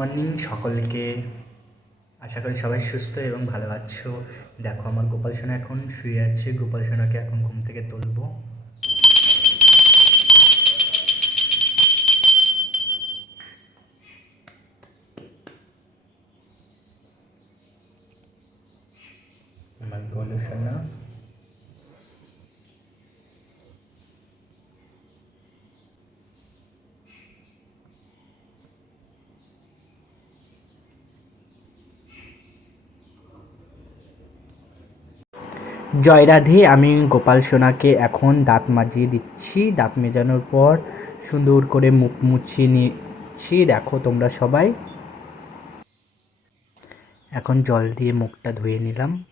Morning সকলকে আশা করি সবাই সুস্থ এবং ভালো আছো। দেখো, আমার গোপাল সোনা এখন শুয়ে আছে। গোপাল সোনাকে এখন ঘুম থেকে তুলবো। আমার গোলু সোনা। জয় রাধে, আমি গোপাল সোনাকে এখন দাঁত মাজিয়ে দিচ্ছি। দাঁত মেজানোর পর সুন্দর করে মুখ মুছিয়ে নিচ্ছি। দেখো তোমরা সবাই। এখন জল দিয়ে মুখটা ধুয়ে নিলাম।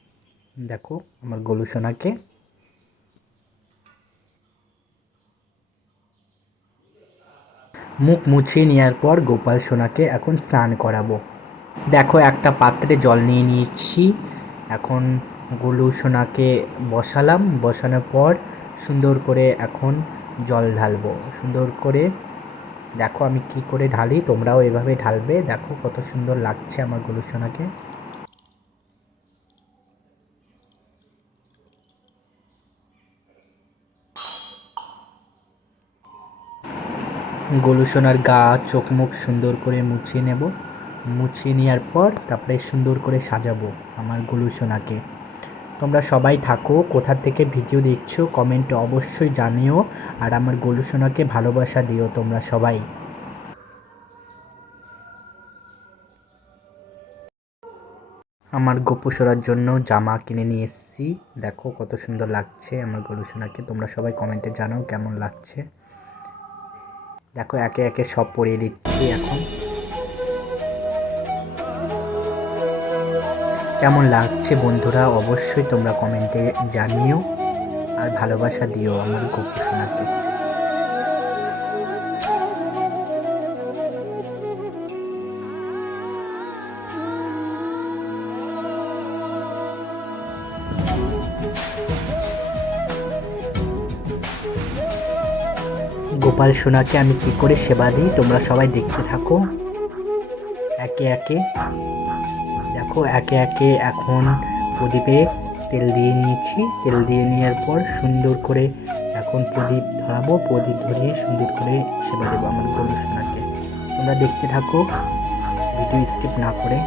দেখো আমার গোলু সোনাকে। মুখ মুছিয়ে নেওয়ার পর গোপাল সোনাকে এখন স্নান করাবো। দেখো একটা পাত্রে জল নিয়ে নিয়েছি। এখন গোলু সোনাকে বসালাম। বসানোর পর সুন্দর করে এখন জল ঢালবো। সুন্দর করে দেখো আমি কি করে ঢালি, তোমরাও এভাবে ঢালবে। দেখো কত সুন্দর লাগছে আমার গোলু সোনাকে। গোলু সোনার গা, চোখ, মুখ সুন্দর করে মুছিয়ে নেব। মুছিয়ে নেওয়ার পর তারপরে সুন্দর করে সাজাবো আমার গোলু সোনাকে। তোমরা সবাই থাকো, কোথা থেকে ভিডিও দেখছ কমেন্টে অবশ্যই জানিও, আর আমার গোলু সোনাকে ভালোবাসা দিও তোমরা সবাই। আমার গোপুসোরার জন্য জামা কিনে নিয়ে এসেছি। দেখো কত সুন্দর লাগছে আমার গরু সোনাকে। তোমরা সবাই কমেন্টে জানাও কেমন লাগছে। দেখো একে একে সব পরিয়ে দিচ্ছি এখন। কেমন লাগছে বন্ধুরা? অবশ্যই তোমরা কমেন্টে জানিও আর ভালোবাসা দিও আমার গোপু সোনাকে গোপাল সোনাকে আমি কি করে সেবা দিই? তোমরা সবাই দেখতে থাকো। একে একে। দেখো, একে একে এখন প্রদীপে তেল দিয়ে নিয়েছি। তেল দিয়ে নেওয়ার পর সুন্দর করে এখন প্রদীপ ধরাবো। প্রদীপ ধরিয়ে সুন্দর করে সেবা দেবো আমার গরু তোমরা দেখতে থাকো, ভিডিও স্কিপ না করে।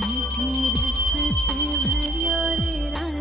मीठी रस से भरियो रे राधा